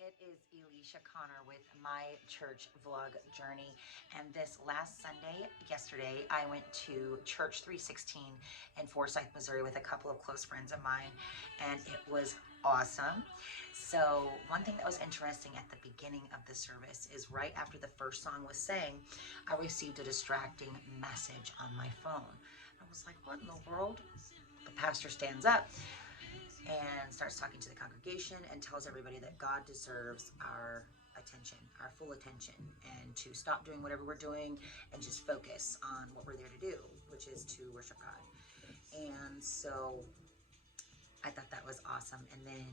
it is Alicia Connor with my church vlog journey. And this last Sunday, yesterday, I went to Church 316 in Forsyth, Missouri with a couple of close friends of mine, and it was awesome. So one thing that was interesting at the beginning of the service is right after the first song was sang, I received a distracting message on my phone. I was like, what in the world? The pastor stands up and starts talking to the congregation and tells everybody that God deserves our attention, our full attention, and to stop doing whatever we're doing and just focus on what we're there to do, which is to worship God. And so I thought that was awesome. And then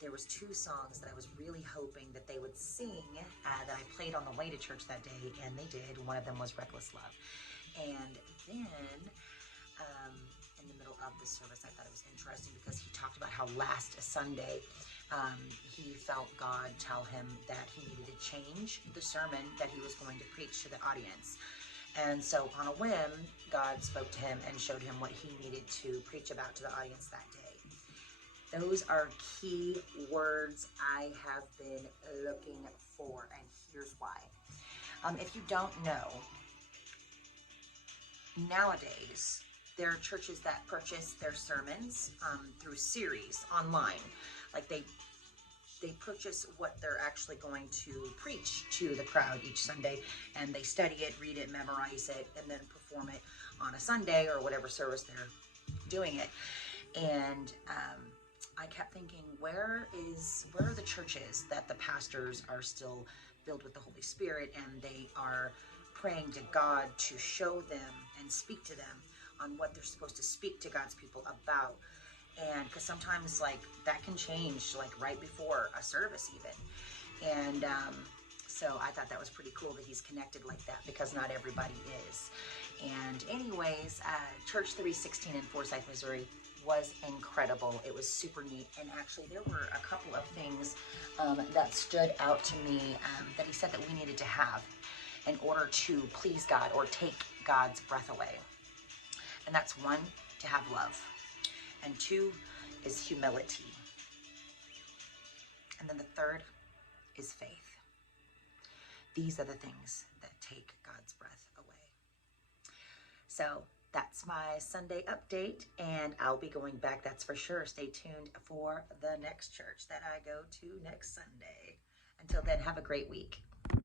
there was two songs that I was really hoping that they would sing that I played on the way to church that day, and they did. One of them was Reckless Love. And then in the middle of the service, I thought it was interesting because he talked about how last Sunday he felt God tell him that he needed to change the sermon that he was going to preach to the audience. And so on a whim, God spoke to him and showed him what he needed to preach about to the audience that day. Those are key words I have been looking for, and here's why. If you don't know, nowadays, there are churches that purchase their sermons through series online. Like they purchase what they're actually going to preach to the crowd each Sunday, and they study it, read it, memorize it, and then perform it on a Sunday or whatever service they're doing it. And I kept thinking, where are the churches that the pastors are still filled with the Holy Spirit and they are praying to God to show them and speak to them on what they're supposed to speak to God's people about? And because sometimes like that can change like right before a service even. And so I thought that was pretty cool that he's connected like that, because not everybody is. And anyways, Church 316 in Forsyth, Missouri was incredible. It was super neat. And actually there were a couple of things that stood out to me that he said that we needed to have in order to please God or take God's breath away. And that's one, to have love. And two is humility. And then the third is faith. These are the things that take God's breath away. So that's my Sunday update, and I'll be going back, that's for sure. Stay tuned for the next church that I go to next Sunday. Until then, have a great week.